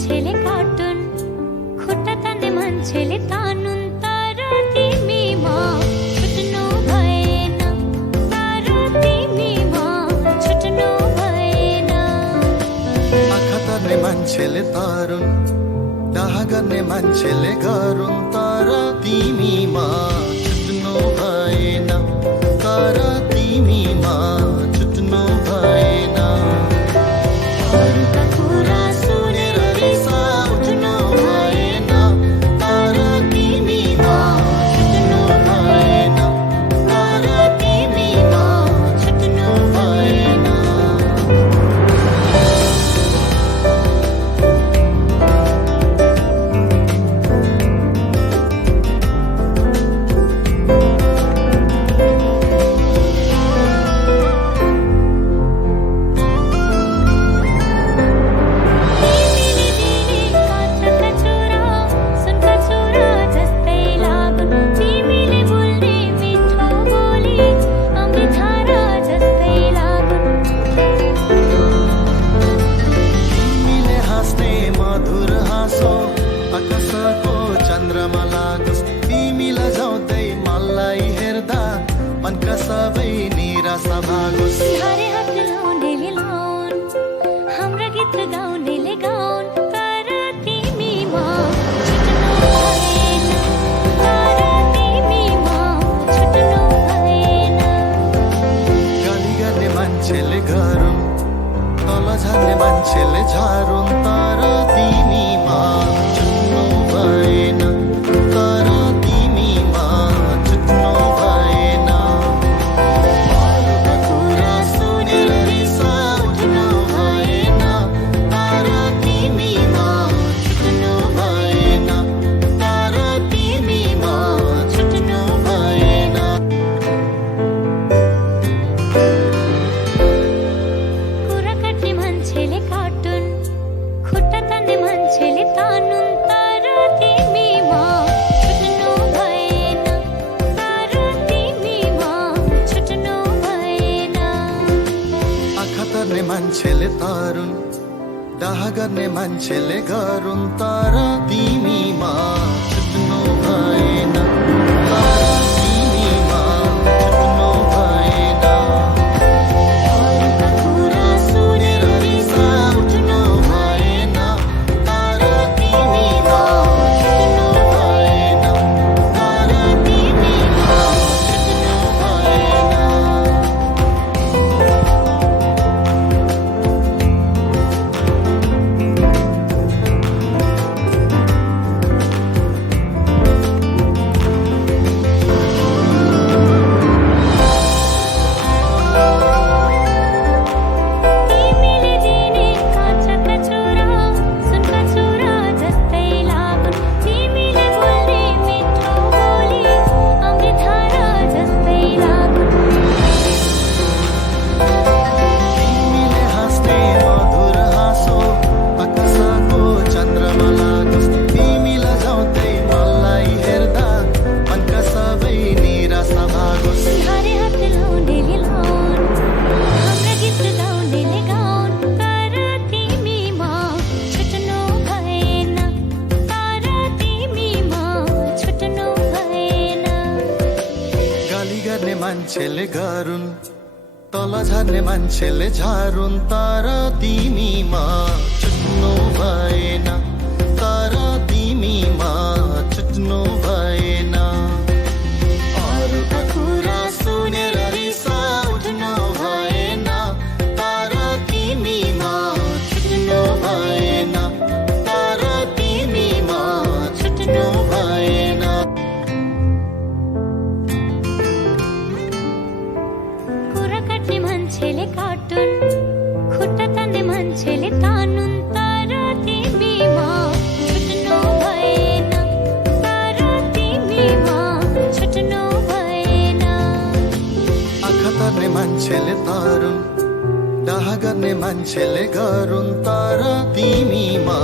मान्छेले काटुन खुट्टा तान्ने मान्छेले तानुन् तर तिमीमा छुट्नु भएन तर तिमीमा छुट्नु भएन आँखा तार्ने मान्छेले तारुन् डाह गर्ने मान्छेले गरुन् तर तिमीमा छुट्नु भएन तर तिमीमा छुट्नु भएन अरूका कुरा सुनेर रिसा उठ्नु भएन तर तिमीमा छुट्नु भएन तर तिमीमा छुट्नु भएन आकाशको चन्द्रमा लागोस् तिमीलाई जाउँदै मलाई हेर्दा मनका सबै निराशा भागोस् हरे हात लाउनेले लाउन् हाम्रा गीत गाउनेले गाउन् तर तिमीमा छुट्नु भएन तर तिमीमा छुट्नु भएन गाली गर्ने मान्छेले गरुन् तल झार्ने मान्छेले झारुन् तर तिमीमा छुट्नु भएन तर तिमीमा छुट्नु भएन अरूका कुरा सुनेर रिसा उठ्नु भएन तर तिमीमा छुट्नु भएन तर तिमीमा छुट्नु भएन कुरा काट्ने मान्छेले काटुन् खुट्टा तान्ने मान्छेले तानुन् तर तिमीमा छुट्नु भएन तर तिमीमा छुट्नु भएन आँखा तार्ने मान्छेले तारुन् डाह गर्ने मान्छेले गरुन् तर तिमीमा छुट्नु भएन तर तिमीमा छुट्नु भएन अरूका कुरा सुनेर रिसा उठ्नु भएन तर तिमीमा छुट्नु भएन तर तिमीमा छुट्नु भएन तिमीले दिने काँचका चुरा सुनका चुरा जस्तै लागुन् तिमीले बोल्ने मिठो बोली अमृतधारा जस्तै लागुन् तिमीले हाँस्ने मधुर हाँसो आकाशको चन्द्रमा लागोस् तिमीलाई जाउँदै मलाई हेर्दा मनका सबै निराशा भागोस् हरे हात लाउनेले लाउन् हाम्रा गीत गाउनेले गाउन् तर तिमीमा छुट्नु भएन तर तिमीमा छुट्नु भएन गाली गर्ने मान्छेले गरुन् तल झार्ने मान्छेले झारुन् तर तिमीमा छुट्नु भएन तर तिमीमा छुट्नु भएन अरूका कुरा सुनेर रिसा उठ्नु भएन तर तिमीमा छुट्नु भएन तर तिमीमा छुट्नु भएन कुरा काट्ने मान्छेले काटुन् खुट्टा तान्ने मान्छेले तानुन् तर तिमीमा छुट्नु भएन तर तिमीमा छुट्नु भएन आँखा तार्ने मान्छेले तारुन् डाह गर्ने मान्छेले गरुन् तर तिमीमा